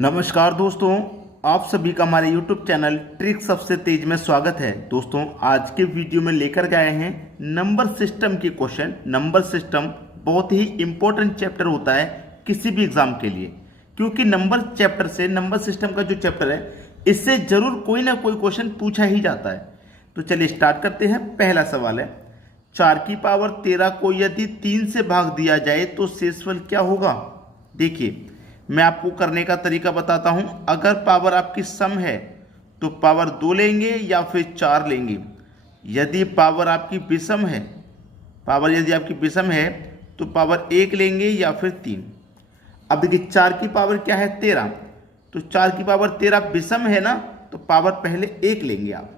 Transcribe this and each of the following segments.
नमस्कार दोस्तों, आप सभी का हमारे YouTube चैनल ट्रिक सबसे तेज में स्वागत है। दोस्तों, आज के वीडियो में लेकर के आए हैं नंबर सिस्टम के क्वेश्चन। नंबर सिस्टम बहुत ही इंपॉर्टेंट चैप्टर होता है किसी भी एग्जाम के लिए, क्योंकि नंबर चैप्टर से, नंबर सिस्टम का जो चैप्टर है, इससे जरूर कोई ना कोई क्वेश्चन पूछा ही जाता है। तो चलिए स्टार्ट करते हैं। पहला सवाल है, 4 की पावर 13 को यदि 3 से भाग दिया जाए तो शेषफल क्या होगा। देखिए, मैं आपको करने का तरीका बताता हूं। अगर पावर आपकी सम है तो पावर 2 लेंगे या फिर 4 लेंगे। यदि पावर आपकी विषम है, पावर यदि आपकी विषम है तो पावर 1 लेंगे या फिर 3। अब देखिए, 4 की पावर क्या है 13, तो 4 की पावर 13 विषम है ना, तो पावर पहले 1 लेंगे आप।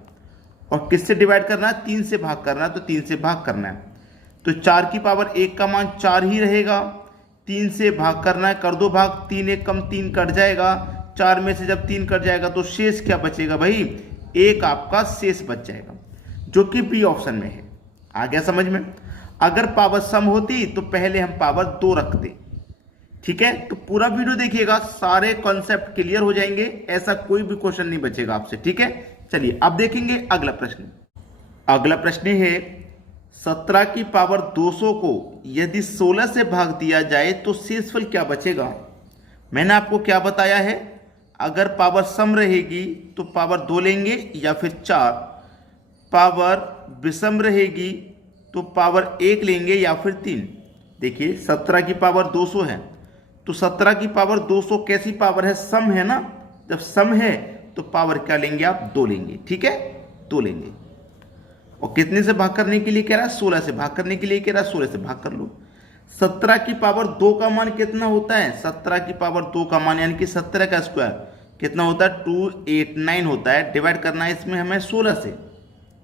और किससे डिवाइड करना है, 3 से भाग करना है, तो 3 से भाग करना है। तो 4 की पावर 1 का मान 4 ही रहेगा। 3 से भाग करना है, कर दो भाग, 3 1 कम 3 कट जाएगा। 4 में से जब 3 कट जाएगा तो शेष क्या बचेगा भाई, 1 आपका शेष बच जाएगा, जो कि बी ऑप्शन में है। आ गया समझ में। अगर पावर सम होती तो पहले हम पावर 2 रखते। ठीक है, तो पूरा वीडियो देखिएगा, सारे कॉन्सेप्ट क्लियर हो जाएंगे, ऐसा कोई भी क्वेश्चन नहीं बचेगा आपसे। ठीक है, चलिए अब देखेंगे अगला प्रश्न। अगला प्रश्न है, 17 की पावर 200 को यदि 16 से भाग दिया जाए तो शेषफल क्या बचेगा। मैंने आपको क्या बताया है, अगर पावर सम रहेगी तो पावर 2 लेंगे या फिर 4, पावर विषम रहेगी तो पावर 1 लेंगे या फिर 3। देखिए, 17 की पावर 200 है, तो 17 की पावर 200 कैसी पावर है, सम है ना। जब सम है तो पावर क्या लेंगे आप, 2 लेंगे। ठीक है, 2 लेंगे। और कितने से भाग करने के लिए कह रहा है, 16 से भाग करने के लिए कह रहा है, 16 से भाग कर लो। 17 की पावर 2 का मान कितना होता है, 17 की पावर 2 का मान यानी कि 17 का स्क्वायर कितना होता है, 289 होता है। डिवाइड करना है इसमें हमें 16 से।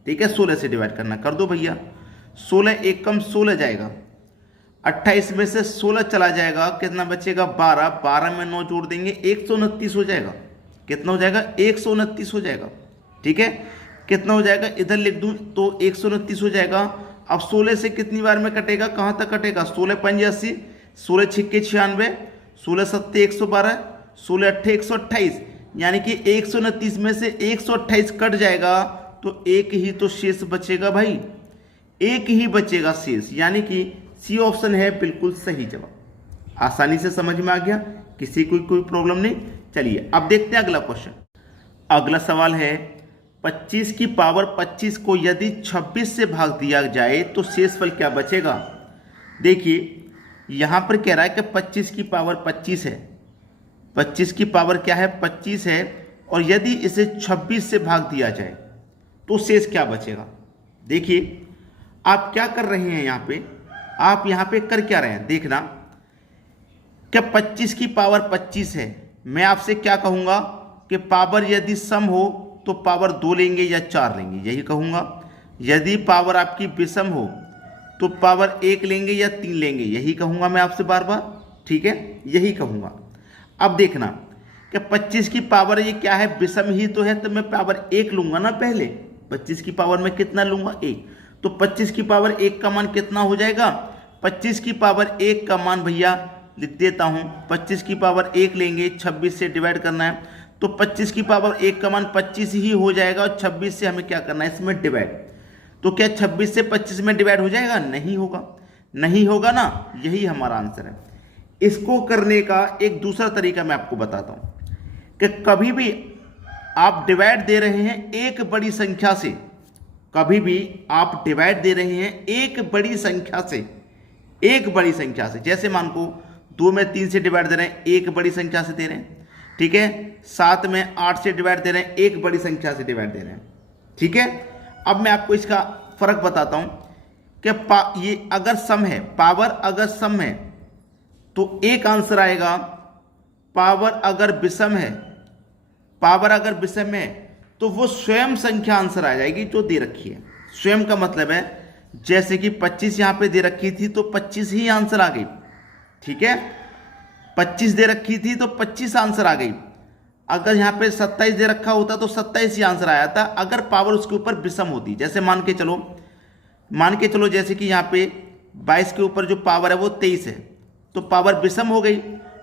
ठीक है, 16 से डिवाइड करना, कर दो भैया। 16 1 कम 16 जाएगा, 28 में से 16 चला जाएगा, कितना बचेगा 12। 12 में 9 जोड़ देंगे, 129 हो जाएगा। कितना हो जाएगा, 129 हो जाएगा। ठीक है, कितना हो जाएगा, इधर लिख दूं तो 129 हो जाएगा। अब 16 से कितनी बार में कटेगा, कहां तक कटेगा, 16 पंजे 80, 16 छिक्के 96, 16 सत्ते 112, 16 अट्ठे 128, यानी कि 129 में से 128 कट जाएगा तो एक ही तो शेष बचेगा भाई, एक ही बचेगा शेष, यानी कि सी ऑप्शन है बिल्कुल सही जवाब। आसानी से समझ में आ गया, किसी को कोई प्रॉब्लम नहीं। चलिए अब देखते हैं अगला क्वेश्चन। अगला सवाल है, 25 की पावर 25 को यदि 26 से भाग दिया जाए तो शेषफल क्या बचेगा। देखिए, यहां पर कह रहा है कि 25 की पावर 25 है, 25 की पावर क्या है 25 है, और यदि इसे 26 से भाग दिया जाए तो शेष क्या बचेगा। देखिए, आप क्या कर रहे हैं यहां पे, आप यहां पे कर क्या रहे हैं, देखना कि 25 की पावर 25 है। मैं आपसे क्या कहूंगा कि पावर यदि सम हो तो पावर 2 लेंगे या 4 लेंगे, यही कहूंगा। यदि पावर आपकी विषम हो तो पावर 1 लेंगे या 3 लेंगे, यही कहूंगा मैं आपसे बार बार। ठीक है, यही कहूंगा। अब देखना कि 25 की पावर ये क्या है, विषम ही तो है, तो मैं पावर 1 लूंगा ना पहले। 25 की पावर में कितना लूंगा, 1। तो 25 की पावर 1 का मान कितना हो जाएगा, 25 की पावर 1 का मान भैया लिख देता हूं, 25 की पावर 1 लेंगे, 26 से डिवाइड करना है, तो 25 की पावर 1 का मान 25 ही हो जाएगा, और 26 से हमें क्या करना है, इसमें डिवाइड। तो क्या 26 से 25 में डिवाइड हो जाएगा, नहीं होगा, नहीं होगा ना, यही हमारा आंसर है। इसको करने का एक दूसरा तरीका मैं आपको बताता हूं कि कभी भी आप डिवाइड दे रहे हैं एक बड़ी संख्या से, कभी भी आप डिवाइड दे रहे हैं एक बड़ी संख्या से, एक बड़ी संख्या से, जैसे मान को 2 में 3 से डिवाइड दे रहे हैं, एक बड़ी संख्या से दे रहे हैं। ठीक है, 7 में 8 से डिवाइड दे रहे हैं, एक बड़ी संख्या से डिवाइड दे रहे हैं। ठीक है, अब मैं आपको इसका फर्क बताता हूं कि ये अगर सम है, पावर अगर सम है तो एक आंसर आएगा, पावर अगर विषम है, पावर अगर विषम है तो वो स्वयं संख्या आंसर आ जाएगी जो दे रखी है। स्वयं का मतलब है, जैसे कि 25 यहां पे दे रखी थी तो 25 ही आंसर आ गई। ठीक है, 25 दे रखी थी तो 25 आंसर आ गई। अगर यहां पे 27 दे रखा होता तो 27 ही आंसर आया था, अगर पावर उसके ऊपर विषम होती। जैसे मान के चलो जैसे कि यहां पे 22 के ऊपर जो पावर है वो 23 है, तो पावर विषम हो गई,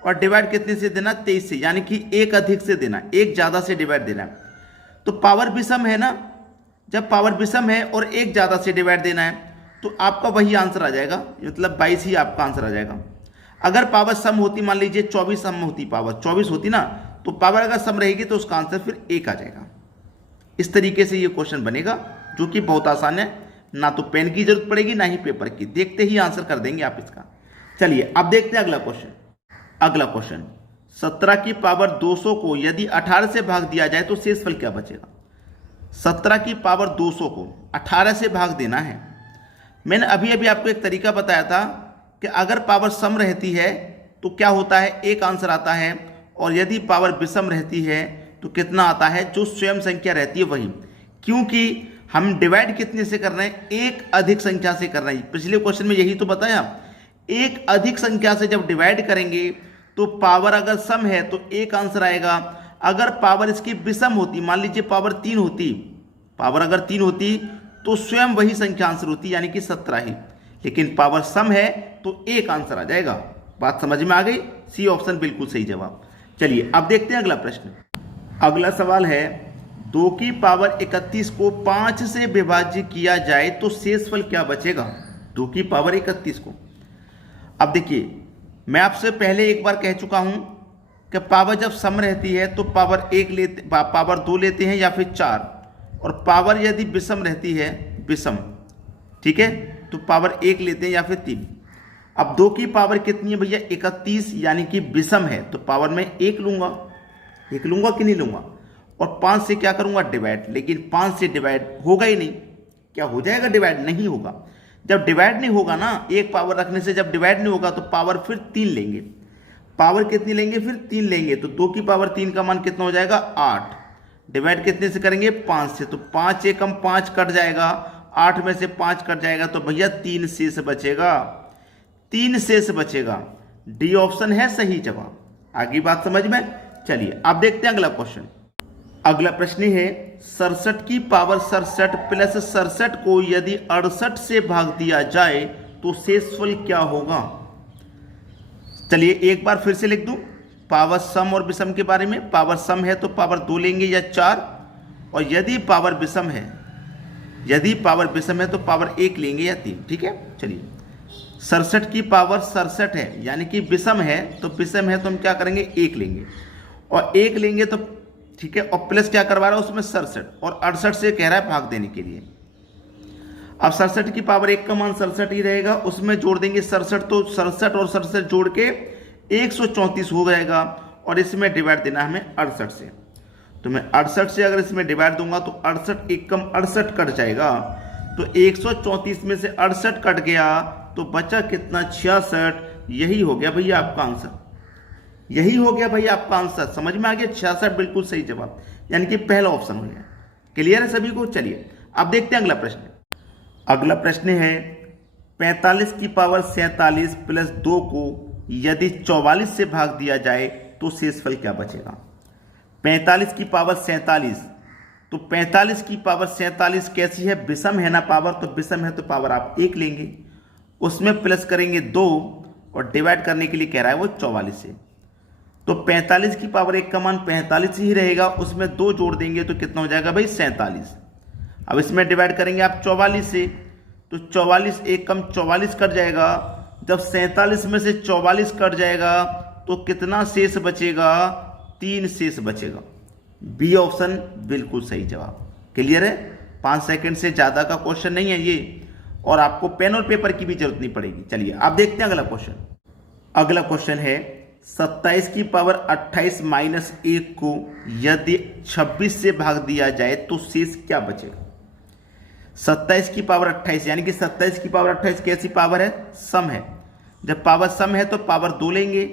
और डिवाइड कितने से देना, 23 से, यानी कि एक अधिक से देना, एक ज़्यादा से डिवाइड देना है। तो पावर विषम है ना, जब पावर विषम है और एक ज़्यादा से डिवाइड देना है तो आपका वही आंसर आ जाएगा, मतलब 22 ही आपका आंसर आ जाएगा। अगर पावर सम होती, मान लीजिए 24 सम होती, पावर 24 होती ना, तो पावर अगर सम रहेगी तो उसका आंसर फिर 1 आ जाएगा। इस तरीके से ये क्वेश्चन बनेगा, जो कि बहुत आसान है, ना तो पेन की जरूरत पड़ेगी ना ही पेपर की, देखते ही आंसर कर देंगे आप इसका। चलिए अब देखते हैं अगला क्वेश्चन। अगला क्वेश्चन, 17 की पावर 200 को यदि 18 से भाग दिया जाए तो शेषफल क्या बचेगा। 17 की पावर 200 को 18 से भाग देना है। मैंने अभी अभी आपको एक तरीका बताया था कि अगर पावर सम रहती है तो क्या होता है, एक आंसर आता है, और यदि पावर विषम रहती है तो कितना आता है, जो स्वयं संख्या रहती है वही। क्योंकि हम डिवाइड कितने से कर रहे हैं, एक अधिक संख्या से कर रहे हैं। पिछले क्वेश्चन में यही तो बताया, एक अधिक संख्या से जब डिवाइड करेंगे तो पावर अगर सम है तो एक आंसर आएगा। अगर पावर इसकी विषम होती, मान लीजिए पावर 3 होती, पावर अगर 3 होती तो स्वयं वही संख्या आंसर होती, यानी कि 17 ही। लेकिन पावर सम है तो एक आंसर आ जाएगा। बात समझ में आ गई, सी ऑप्शन बिल्कुल सही जवाब। चलिए अब देखते हैं अगला प्रश्न। अगला सवाल है, 2 की पावर 31 को 5 से विभाजित किया जाए तो शेषफल क्या बचेगा। 2 की पावर 31 को, अब देखिए मैं आपसे पहले एक बार कह चुका हूं कि पावर जब सम रहती है तो पावर 1 लेते, पावर 2 लेते हैं या फिर 4, और पावर यदि विषम रहती है, विषम, ठीक है, तो पावर 1 लेते हैं या फिर 3। अब 2 की पावर कितनी है भैया, 31, यानी कि विषम है, तो पावर में 1 लूंगा, 1 लूंगा कि नहीं लूंगा, और 5 से क्या करूंगा, डिवाइड। लेकिन 5 से डिवाइड होगा ही नहीं, क्या हो जाएगा, डिवाइड नहीं होगा। जब डिवाइड नहीं होगा ना, एक पावर रखने से जब डिवाइड नहीं होगा तो पावर फिर 3 लेंगे। पावर कितनी लेंगे, फिर 3 लेंगे, तो 2 की पावर 3 का मान कितना हो जाएगा, 8। डिवाइड कितने से करेंगे, 5 से, तो 5 एकम 5 कट जाएगा, 8 में से 5 कट जाएगा, तो भैया 3 शेष बचेगा, 3 शेष बचेगा। डी ऑप्शन है सही जवाब। आगे बात समझ में। चलिए अब देखते हैं अगला क्वेश्चन। अगला प्रश्न है, 67 की पावर 67 प्लस 67 को यदि 68 से भाग दिया जाए तो शेषफल क्या होगा। चलिए एक बार फिर से लिख दूं पावर सम और विषम के बारे में। पावर सम है तो पावर 2 लेंगे या 4, और यदि पावर विषम है, यदि पावर विषम है तो पावर 1 लेंगे या 3, ठीक है। चलिए 67 की पावर 67 है, यानी कि विषम है, तो विषम है तो हम क्या करेंगे, 1 लेंगे, और 1 लेंगे तो ठीक है, और प्लस क्या करवा रहा है उसमें 67, और 68 से कह रहा है भाग देने के लिए। अब 67 की पावर 1 का मान 67 ही रहेगा, उसमें जोड़ देंगे 67, तो 67 और 67 जोड़ के 134 हो जाएगा, और इसमें डिवाइड देना हमें 68 से। तो मैं 68 से अगर इसमें डिवाइड दूंगा तो 68 एकम 68 कट जाएगा, तो 134 में से 68 कट गया तो बचा कितना, 66। यही हो गया भैया आपका आंसर, यही हो गया भैया आपका आंसर। समझ में आ गया, 66 बिल्कुल सही जवाब, यानी कि पहला ऑप्शन हो गया। क्लियर है सभी को। चलिए अब देखते हैं अगला प्रश्न। अगला प्रश्न है, 45 की पावर 47 प्लस 2 को यदि 44 से भाग दिया जाए तो शेषफल क्या बचेगा। 45 की पावर 47, तो 45 की पावर 47 कैसी है, विषम है ना पावर, तो विषम है तो पावर आप 1 लेंगे, उसमें प्लस करेंगे 2, और डिवाइड करने के लिए कह रहा है वो 44 से। तो 45 की पावर 1 का मान 45 ही रहेगा, उसमें 2 जोड़ देंगे तो कितना हो जाएगा भाई, 47। अब इसमें डिवाइड करेंगे आप 44 से, तो 44 1 कम 44 कट जाएगा। जब 47 में से 44 कट जाएगा तो कितना शेष बचेगा, 3 शेष बचेगा। बी ऑप्शन बिल्कुल सही जवाब। क्लियर है, 5 सेकंड से ज़्यादा का क्वेश्चन नहीं है ये, और आपको पेन और पेपर की भी जरूरत नहीं पड़ेगी। चलिए आप देखते हैं अगला क्वेश्चन। अगला क्वेश्चन है, 27 की पावर 28 माइनस 1 को यदि 26 से भाग दिया जाए तो शेष क्या बचेगा। 27 की पावर 28, यानी कि 27 की पावर 28 कैसी पावर है, सम है। जब पावर सम है तो पावर 2 लेंगे,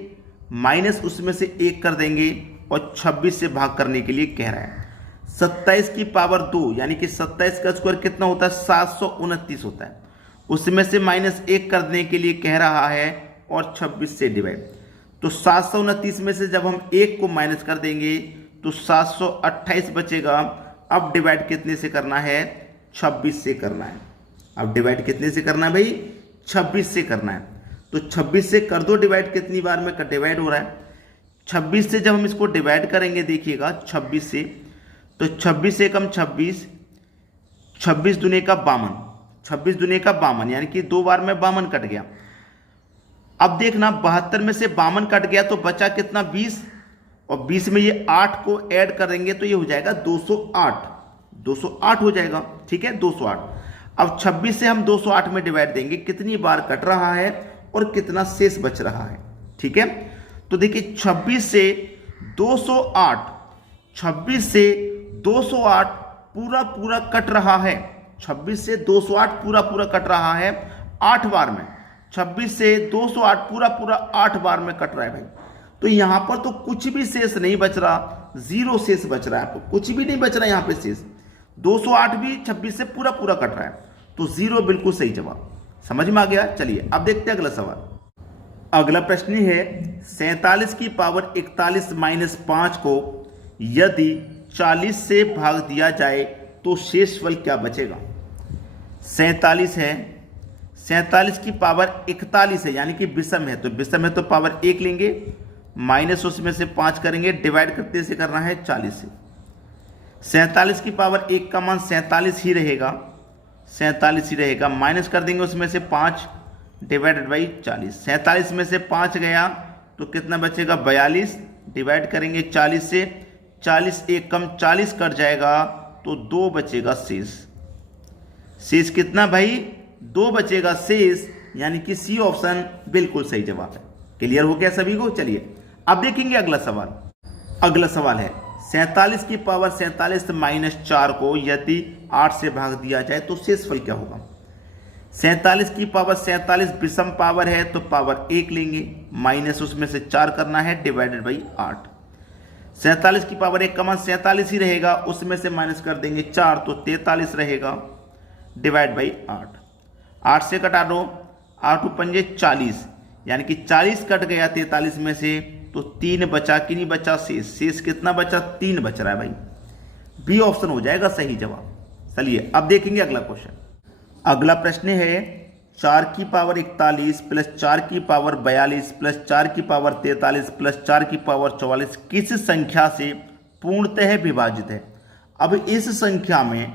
माइनस उसमें से 1 कर देंगे, और 26 से भाग करने के लिए कह रहा है। 27 की पावर 2, यानी कि 27 का स्क्वायर कितना होता है, 729 होता है, उसमें से माइनस 1 करने के लिए कह रहा है, और 26 से डिवाइड। तो 729 में से जब हम 1 को माइनस कर देंगे तो 728 बचेगा। अब डिवाइड कितने से करना है, 26 से करना है। अब डिवाइड कितने से करना है भाई, 26 से करना है। तो 26 से कर दो डिवाइड, कितनी बार में डिवाइड हो रहा है, 26 से जब हम इसको डिवाइड करेंगे, देखिएगा 26 से, तो 26 से कम 26, 26 दुने का 52, 26 दुने का 52, यानी कि 2 बार में 52 कट गया। अब देखना 72 में से 52 कट गया तो बचा कितना, 20, और 20 में ये 8 को ऐड करेंगे तो ये हो जाएगा 208, 208 हो जाएगा। ठीक है, 208। अब 26 से हम 208 में डिवाइड देंगे, कितनी बार कट रहा है और कितना शेष बच रहा है। ठीक है, तो देखिए 26 से 208, 26 से 208 पूरा पूरा कट रहा है, 26 से 208 पूरा पूरा कट रहा है 8 बार में, 26 से 208 पूरा पूरा 8 बार में कट रहा है भाई। तो यहां पर तो कुछ भी शेष नहीं बच रहा, जीरो शेष बच रहा है, आपको कुछ भी नहीं बच रहा है यहां पे शेष। 208 भी 26 से पूरा पूरा कट रहा है, तो जीरो बिल्कुल सही जवाब। समझ में आ गया। चलिए अब देखते हैं अगला सवाल। अगला प्रश्न है 47 की पावर 41 माइनस 5 को यदि 40 से भाग दिया जाए तो शेषफल क्या बचेगा। 47 है, 47 की पावर 41 है, यानी कि विषम है, तो विषम है तो पावर 1 लेंगे, माइनस उसमें से 5 करेंगे, डिवाइड करते से करना है 40 से। 47 की पावर 1 का मान 47 ही रहेगा, 47 ही रहेगा, माइनस कर देंगे उसमें से 5 डिवाइडेड बाई 40। 47 में से 5 गया तो कितना बचेगा, 42, डिवाइड करेंगे 40 से, 40 एक कम 40 कट जाएगा तो 2 बचेगा शेष। शेष कितना भाई, 2 बचेगा शेष, यानी कि सी ऑप्शन बिल्कुल सही जवाब है। क्लियर हो गया सभी को। चलिए अब देखेंगे अगला सवाल। अगला सवाल है 47 की पावर 47 माइनस 4 को यदि 8 से भाग दिया जाए तो शेषफल क्या होगा। 47 की पावर 47 विषम पावर है तो पावर 1 लेंगे, माइनस उसमें से 4 करना है, डिवाइडेड बाई 8। 47 की पावर 1 का मान 47 ही रहेगा, उसमें से माइनस कर देंगे 4 तो 43 रहेगा, डिवाइड बाई 8। 8 से कटा दो, 8 पंजे 40, यानी कि 40 कट गया 43 में से, तो 3 बचा कि नहीं बचा शेष। शेष कितना बचा, 3 बच रहा है भाई। बी ऑप्शन हो जाएगा सही जवाब। चलिए अब देखेंगे अगला क्वेश्चन। अगला प्रश्न है 4 की पावर 41 प्लस 4 की पावर 42 प्लस 4 की पावर 43 प्लस 4 की पावर 44 किस संख्या से पूर्णतः विभाजित है। अब इस संख्या में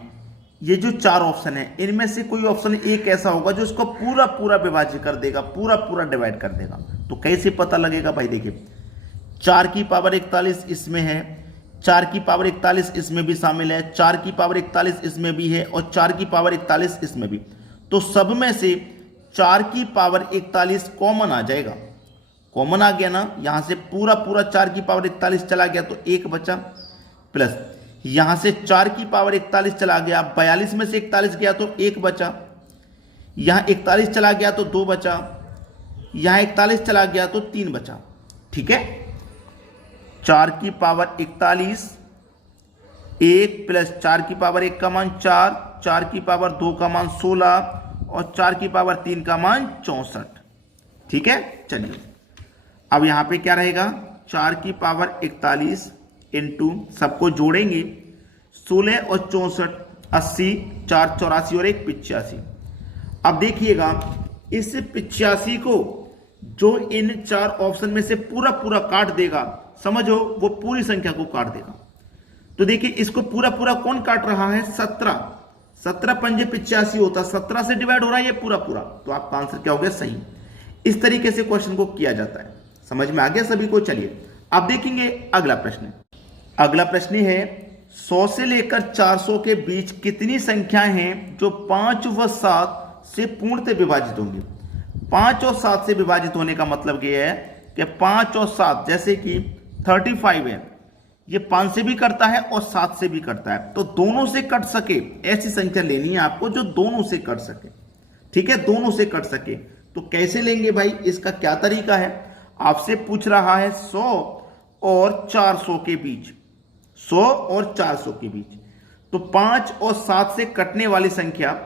ये जो 4 ऑप्शन है, इनमें से कोई ऑप्शन एक ऐसा होगा जो इसको पूरा पूरा विभाजित कर देगा, पूरा पूरा डिवाइड कर देगा। तो कैसे पता लगेगा भाई, देखिए 4 की पावर 41 इसमें है, 4 की पावर 41 इसमें भी शामिल है, 4 की पावर 41 इसमें भी है, और 4 की पावर 41 इसमें भी। तो सब में से 4 की पावर 41 कॉमन आ जाएगा। कॉमन आ गया ना, यहां से पूरा पूरा 4 की पावर 41 चला गया तो 1 बचा, प्लस यहां से 4 की पावर 41 चला गया, 42 में से 41 गया तो 1 बचा, यहां 41 चला गया तो 2 बचा, यहां 41 चला गया तो 3 बचा। ठीक है, 4 की पावर 41 1 प्लस 4 की पावर 1 का मान 4, 4 की पावर 2 का मान 16 और 4 की पावर 3 का मान 64। ठीक है, चलिए अब यहां पे क्या रहेगा, 4 की पावर 41 इंटू सबको जोड़ेंगे 16 और 64, 80, 4 84 और 1 85। अब देखिएगा इस 85 को जो इन 4 ऑप्शन में से पूरा पूरा काट देगा, समझो वो पूरी संख्या को काट देगा। तो देखिए इसको पूरा पूरा कौन काट रहा है, 17, 17 पंजे 85 होता, 17 से डिवाइड हो रहा है ये पूरा पूरा, तो आपका आंसर क्या हो गया, सही। इस तरीके से क्वेश्चन को किया जाता है। समझ में आ गया सभी को। चलिए अब देखेंगे अगला प्रश्न। अगला प्रश्न है 100 से लेकर 400 के बीच कितनी संख्याएं हैं जो 5 व 7 से पूर्णतः विभाजित होंगी। 5 और 7 से विभाजित होने का मतलब यह है कि 5 और 7, जैसे कि 35 है, ये 5 से भी करता है और 7 से भी करता है, तो दोनों से कट सके ऐसी संख्या लेनी है आपको जो दोनों से कट सके। ठीक है, दोनों से कट सके। तो कैसे लेंगे भाई, इसका क्या तरीका है, आपसे पूछ रहा है 100 और 400 के बीच, 100 और 400 के बीच। तो 5 और 7 से कटने वाली संख्या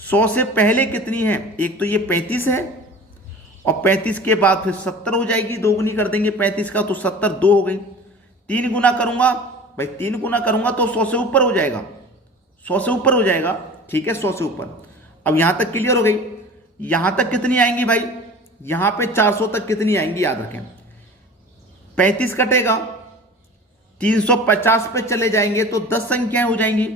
100 से पहले कितनी है, एक तो ये 35 है, और 35 के बाद फिर 70 हो जाएगी, 2 गुनी कर देंगे 35 का तो 70 2 हो गई। 3 गुना करूंगा भाई, 3 गुना करूंगा तो 100 से ऊपर हो जाएगा, 100 से ऊपर हो जाएगा। ठीक है, 100 से ऊपर। अब यहां तक क्लियर हो गई। यहां तक कितनी आएंगी भाई, यहां पे 400 तक कितनी आएंगी, याद रखें। 35 कटेगा, 350 पे चले जाएंगे तो 10 संख्याएं हो जाएंगी।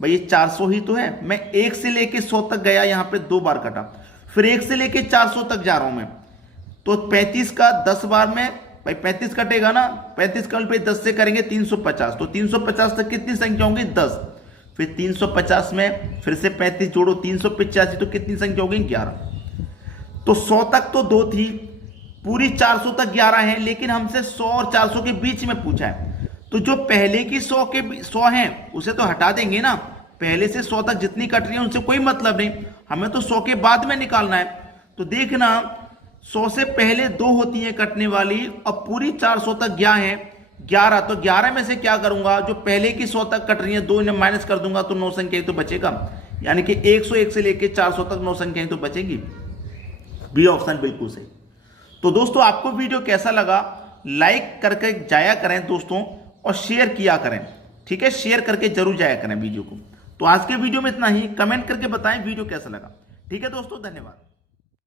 भाई ये 400 ही तो है। मैं 1 से लेके 100 तक गया, यहां पे 2 बार कटा, फिर 1 से लेके 400 तक जा रहा हूं मैं, तो 35 का 10 बार में भाई 35 कटेगा ना, 35 का पे 10 से करेंगे 350, तो 350 तक कितनी संख्या होंगी 10, फिर 350 में फिर से 35 जोड़ो 385, तो कितनी संख्या होगी 11। तो 100 तक तो 2 थी, पूरी 400 तक 11 है, लेकिन हमसे 100 और 400 के बीच में पूछा है, तो जो पहले की 100 हैं उसे तो हटा देंगे ना, पहले से 100 तक जितनी कट रही है उनसे कोई मतलब नहीं, हमें तो 100 के बाद में निकालना है। तो देखना 100 से पहले 2 होती है कटने वाली, और पूरी 400 तक क्या है 11, तो 11 में से क्या करूंगा, जो पहले की 100 तक कट रही है 2 माइनस कर दूंगा तो 9 संख्याएं तो बचेगा, यानी कि 101 से लेकर 400 तक 9 संख्याएं तो बचेगी। बी ऑप्शन बिल्कुल सही। तो दोस्तों आपको वीडियो कैसा लगा, लाइक करके जाया करें दोस्तों, और शेयर किया करें, ठीक है, शेयर करके जरूर जाया करें वीडियो को। तो आज के वीडियो में इतना ही, कमेंट करके बताएं वीडियो कैसा लगा। ठीक है दोस्तों, धन्यवाद।